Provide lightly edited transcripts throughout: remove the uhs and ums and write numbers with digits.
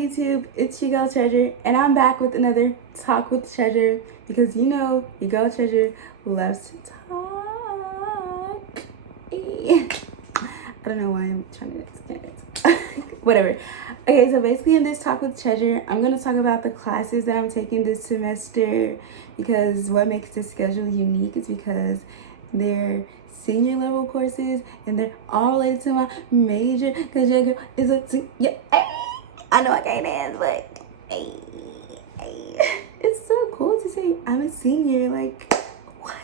YouTube? It's your girl Treasure, and I'm back with another Talk with Treasure because you know your girl Treasure loves to talk. I don't know why I'm trying to dance. Whatever. Okay, so basically in this Talk with Treasure, I'm going to talk about the classes that I'm taking this semester because what makes this schedule unique is because they're senior level courses and they're all related to my major because your girl is a senior. I know I can't dance, but hey. It's so cool to say I'm a senior. Like, what?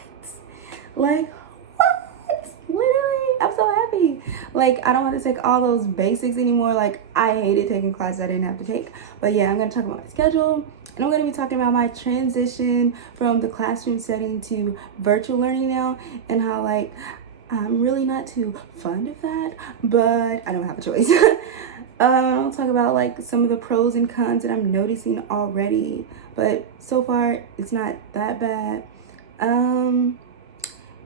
Like, what? Literally, I'm so happy. Like, I don't have to take all those basics anymore. Like, I hated taking classes I didn't have to take. But yeah, I'm going to talk about my schedule. And I'm going to be talking about my transition from the classroom setting to virtual learning now. And how, like, I'm really not too fond of that. But I don't have a choice. I'll talk about like some of the pros and cons that I'm noticing already, but so far it's not that bad. And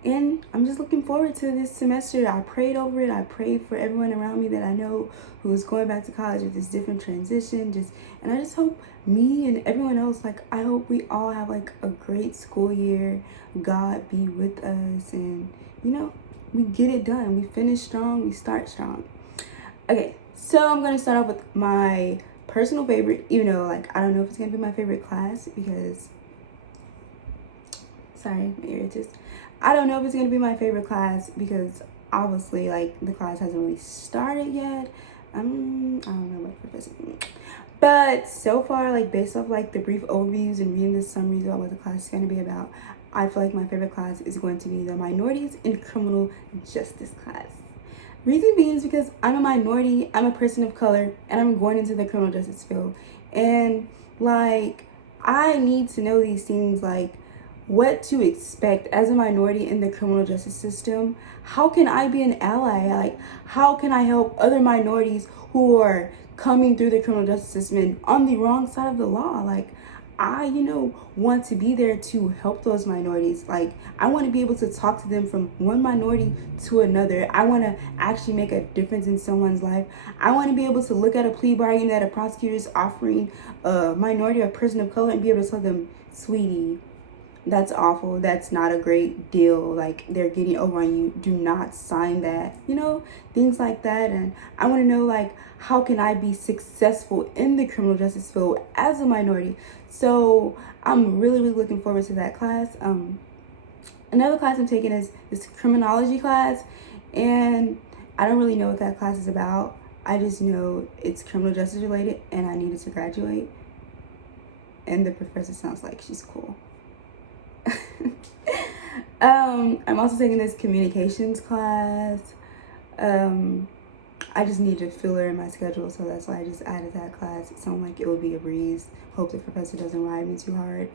I'm just looking forward to this semester. I prayed over it. I prayed for everyone around me that I know who's going back to college with this different transition. And I just hope me and everyone else, like I hope we all have like a great school year. God be with us, and you know, we get it done. We finish strong. We start strong. Okay. So I'm going to start off with my personal favorite, even though like I don't know if it's going to be my favorite class because, sorry, my ear itches. I don't know if it's going to be my favorite class because obviously like the class hasn't really started yet. I don't know what professor. But so far, like based off like the brief overviews and reading the summaries about what the class is going to be about, I feel like my favorite class is going to be the Minorities in Criminal Justice class. Reason being is because I'm a minority, I'm a person of color, and I'm going into the criminal justice field. And like, I need to know these things, like what to expect as a minority in the criminal justice system. How can I be an ally? Like, how can I help other minorities who are coming through the criminal justice system and on the wrong side of the law? Like, I, want to be there to help those minorities. Like, I want to be able to talk to them from one minority to another. I want to actually make a difference in someone's life. I want to be able to look at a plea bargain that a prosecutor is offering a minority or a person of color and be able to tell them, sweetie, that's awful. That's not a great deal. Like, they're getting over on you. Do not sign that. Things like that. And I want to know, like, how can I be successful in the criminal justice field as a minority? So I'm really, really looking forward to that class. Another class I'm taking is this criminology class. And I don't really know what that class is about. I just know it's criminal justice related and I needed to graduate. And the professor sounds like she's cool. I'm also taking this communications class. I just need to fill her in my schedule, so that's why I just added that class. It sounded like it would be a breeze. Hope the professor doesn't ride me too hard.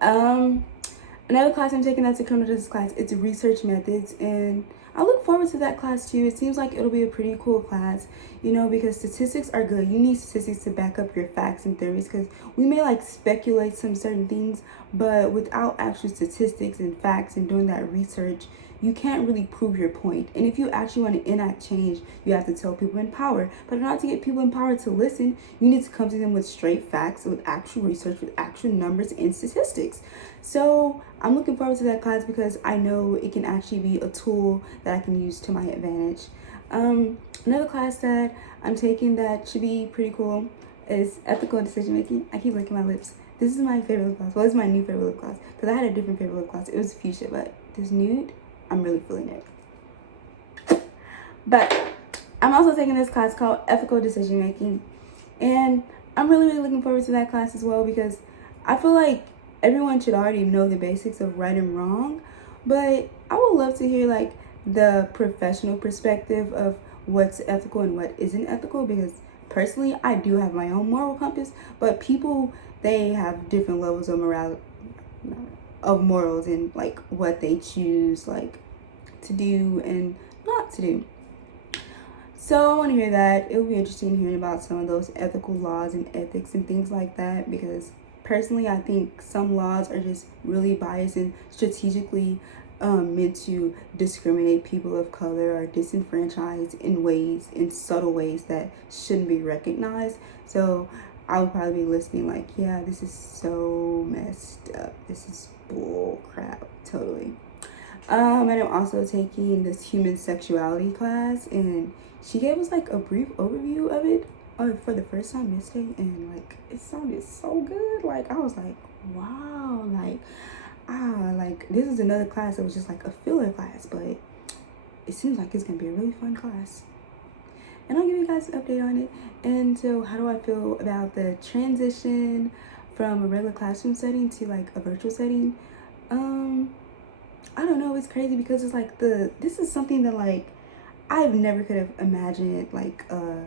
Another class I'm taking that's a criminal justice class. It's research methods, and I look forward to that class too. It seems like it'll be a pretty cool class, because statistics are good. You need statistics to back up your facts and theories, because we may like speculate some certain things, but without actual statistics and facts and doing that research, you can't really prove your point. And if you actually want to enact change, you have to tell people in power. But in order to get people in power to listen, you need to come to them with straight facts, with actual research, with actual numbers and statistics. So I'm looking forward to that class because I know it can actually be a tool that I can use to my advantage. Another class that I'm taking that should be pretty cool is ethical decision making. I keep licking my lips. This is my favorite lip class. Well, it's my new favorite lip class because I had a different favorite lip class. It was fuchsia, but this nude, I'm really feeling it. But I'm also taking this class called ethical decision making, and I'm really, really looking forward to that class as well because I feel like everyone should already know the basics of right and wrong, but I would love to hear like the professional perspective of what's ethical and what isn't ethical, because personally I do have my own moral compass, but people, they have different levels of morals and like what they choose like to do and not to do. So I want to hear that. It will be interesting hearing about some of those ethical laws and ethics and things like that, because personally I think some laws are just really biased and strategically meant to discriminate people of color or disenfranchise in subtle ways that shouldn't be recognized. So I would probably be listening like, yeah, this is so messed up. This is bull crap, totally. And I'm also taking this human sexuality class, and she gave us like a brief overview of it for the first time yesterday, and like it sounded so good. Like I was like, wow, like this is another class that was just like a filler class, but it seems like it's gonna be a really fun class. And I'll give you guys an update on it. And so how do I feel about the transition from a regular classroom setting to like a virtual setting? I don't know, it's crazy because it's like this is something that like I've never could have imagined, like a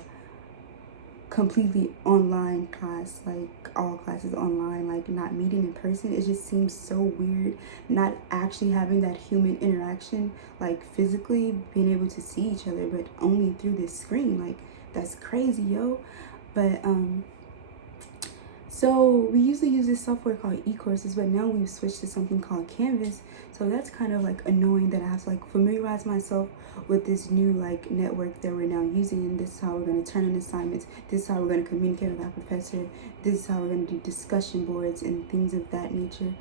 completely online class, like all classes online, like not meeting in person. It just seems so weird not actually having that human interaction, like physically being able to see each other, but only through this screen. Like that's crazy, yo. But so we usually use this software called eCourses, but now we've switched to something called Canvas. So that's kind of like annoying that I have to like familiarize myself with this new like network that we're now using. And this is how we're going to turn in assignments. This is how we're going to communicate with our professor. This is how we're going to do discussion boards and things of that nature.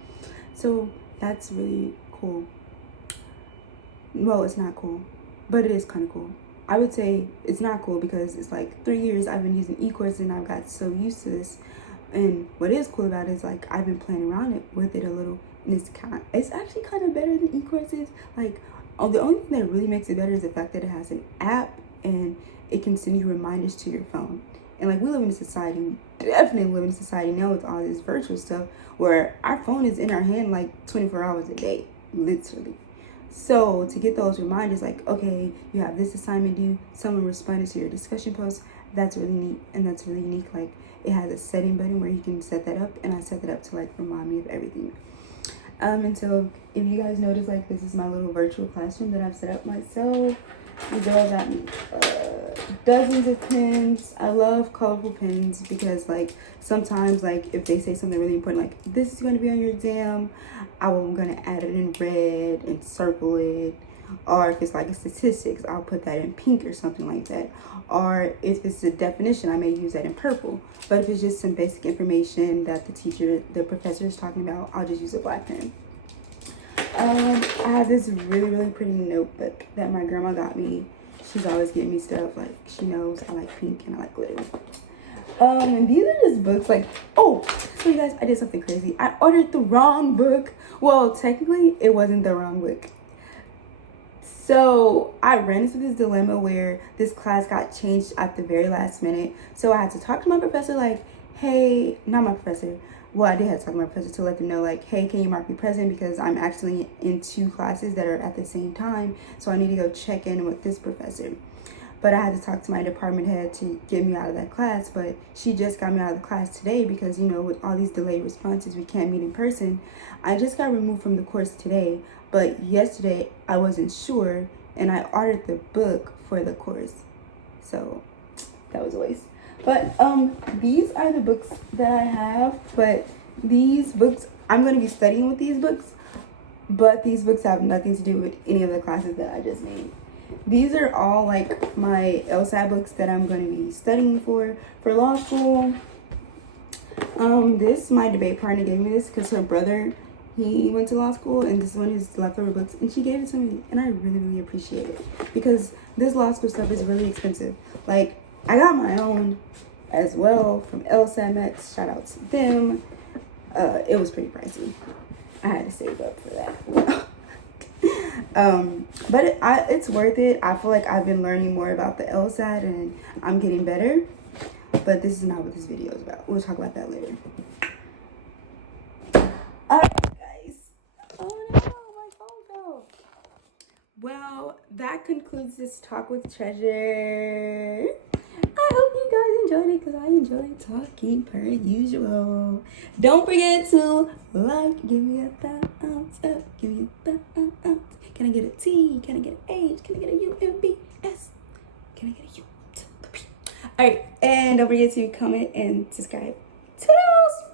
So that's really cool. Well, it's not cool, but it is kind of cool. I would say it's not cool because it's like 3 years I've been using eCourses and I've got so used to this. And what is cool about it is like I've been playing around with it a little, and it's actually kind of better than eCourses. Like, the only thing that really makes it better is the fact that it has an app and it can send you reminders to your phone. And like we live in a society, we definitely live in a society now with all this virtual stuff where our phone is in our hand like 24 hours a day, literally. So to get those reminders, like, okay, you have this assignment due, someone responded to your discussion post, that's really neat and that's really unique. Like it has a setting button where you can set that up, and I set that up to like remind me of everything. And so if you guys notice, like this is my little virtual classroom that I've set up myself. These girls got me dozens of pens. I love colorful pens because like sometimes like if they say something really important, like this is going to be on your exam, I'm going to add it in red and circle it. Or if it's like a statistics, I'll put that in pink or something like that. Or if it's a definition, I may use that in purple. But if it's just some basic information that the professor is talking about, I'll just use a black pen. I have this really, really pretty notebook that my grandma got me. She's always getting me stuff. Like, she knows I like pink and I like glitter. And these are just books like, oh, so you guys, I did something crazy. I ordered the wrong book. Well, technically, it wasn't the wrong book. So I ran into this dilemma where this class got changed at the very last minute. So I had to talk to my professor like, hey, not my professor. Well, I did have to talk to my professor to let them know like, hey, can you mark me present because I'm actually in 2 classes that are at the same time. So I need to go check in with this professor. But I had to talk to my department head to get me out of that class. But she just got me out of the class today because, you know, with all these delayed responses, we can't meet in person. I just got removed from the course today. But yesterday, I wasn't sure. And I ordered the book for the course. So that was a waste. But these are the books that I have. But these books, I'm going to be studying with these books. But these books have nothing to do with any of the classes that I just named. These are all like my LSAT books that I'm going to be studying for law school. This, my debate partner gave me this because her brother, he went to law school, and this is one of his leftover books, and she gave it to me, and I really, really appreciate it because this law school stuff is really expensive. Like, I got my own as well from LSAT Max. Shout out to them. It was pretty pricey. I had to save up for that. But it's worth it. I feel like I've been learning more about the LSAT and I'm getting better. But this is not what this video is about. We'll talk about that later. Alright, guys. Oh no, my phone fell. Well, that concludes this talk with Treasure. I hope you guys enjoyed it because I enjoyed talking per usual. Don't forget to like, give me a thumbs up, give me a thumbs up. Can I get a T? Can I get an H? Can I get a U, M, B, S? Can I get a U, T, P? Alright, and don't forget to comment and subscribe. Toodles!